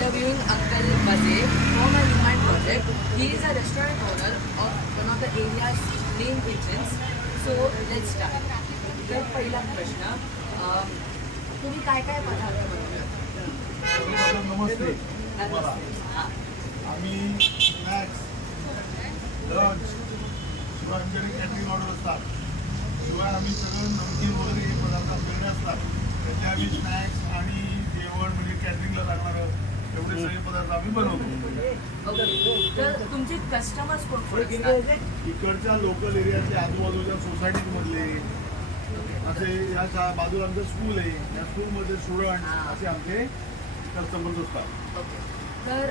interviewing Uncle Baze for my Remind project. He is a restaurant owner of one of the area's main kitchens. So let's start. तर पहिला प्रश्न, तुम्ही काय काय पदार्थ बनवतात? नमस्ते तुम्हाला. आम्ही स्नॅक्स, लंच, शिवाय आमच्याकडे कॅटरिंग ऑर्डर असतात. शिवाय आम्ही सगळं नमकीन वगैरे हे पदार्थ आमच्याकडे असतात. त्याचे आम्ही स्नॅक्स आणि जेवण म्हणजे कॅटरिंगला लागणारं एवढे सगळे पदार्थ आम्ही बनवतो. तर तुमचे कस्टमर्स कोण कोण असतात? इकडच्या लोकल एरियाचे आजूबाजूच्या सोसायटीजमधले असे या बाजूला आमचं स्कूल आहे, या स्कूलमध्ये स्टुडंट असे आमचे कस्टमर्स असतात. ओके. तर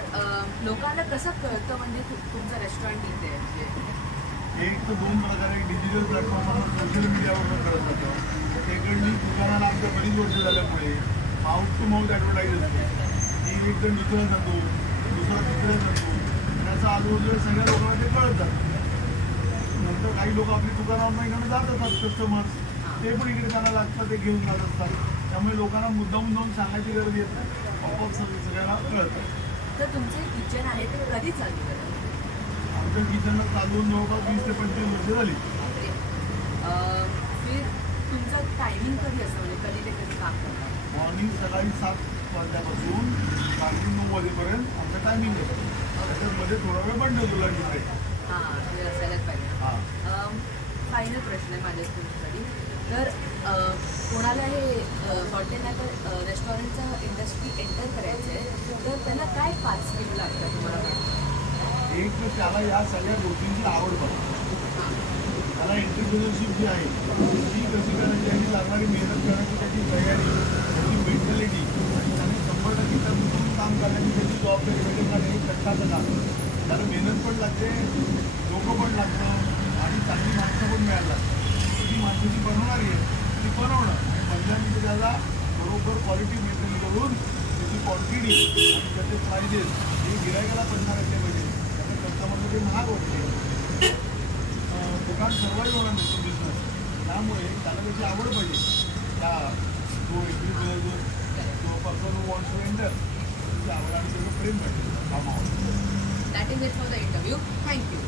लोकांना कसं कळतं म्हणजे तुमचं रेस्टॉरंट इथे आहे? म्हणजे एक तर दोन प्रकारे डिजिटल प्लॅटफॉर्मवर सोशल मीडियावर करत जातो. सेकंडली दुकानाला आमच्या बरीच वर्ष झाल्यामुळे माउथ टू माउथ ॲडव्हर्टाईज असते की एक जण दुसरा सांगतो, दुसरा तिसरा सांगतो, त्याचा आजूबाजूला सगळ्या लोकांना ते कळत जातं. नंतर काही लोक आपली दुकानावर इकडे जात असतात कस्टमर्स, ते पण इकडे त्यांना लागतात, ते घेऊन जात असतात. त्यामुळे लोकांना मुद्दाम जाऊन सांगायची गरज येत नाही, आपोआप सगळ्यांना कळतं. तर तुमचे किचन आहे ते कधी चालू झालं? आमच्या किचनला चालवून जवळपास 20 ते 25 वर्ष झाली. फिर तुमचं टायमिंग कधी असतं, म्हणजे कधी ते कधी काम करतात? मॉर्निंग सकाळी 7 वाजल्यापासून रात्री 9 वाजेपर्यंत आमचं टायमिंग असतं. त्याच्यामध्ये थोडा वेळ बंद होतो लंच ब्रेक. हां, ते असायलाच पाहिजे. हां, फायनल प्रश्न आहे माझ्या तुमच्यासाठी. तर कोणाला हे हॉटेल नाही तर रेस्टॉरंटचं इंडस्ट्री एंटर करायचं आहे, तर त्यांना काय 5 स्किल लागतात तुम्हाला वाटतं? एक तर त्याला या सगळ्या गोष्टींची आवड पाहिजे. त्याला एंटरप्रिनरशिप जी आहे ती कशी करायची आणि लागणारी मेहनत करण्याची त्याची तयारी, त्याची मेंटॅलिटी आणि त्याने 100% त्यातून काम करण्याची त्याची जबाबदारी म्हणजे काय हे कष्टाचं काम. त्याला मेहनत पण लागते, डोकं पण लागतं आणि चांगली माणसं पण मिळायला लागतात. जी माणसं जी बनवणारी आहे ती बनवणं आणि बनल्यानंतर त्याला बरोबर क्वालिटी मेंटेन करून त्याची क्वांटिटी आणि त्याचे प्राइजेस हे गिरायकाला पडणार असले पाहिजे. त्यामुळे कस्टमरला ते महाग वाटते. दुकान सर्वाईव्ह होणार नसतो बिझनेस. त्यामुळे त्याला त्याची आवड पाहिजे. त्या जो एंट्री जो पर्सन वॉन्ट्स टू एंटर त्याची आवड आणि त्याचं प्रेम पाहिजे कामावर. That is it for the interview. Thank you.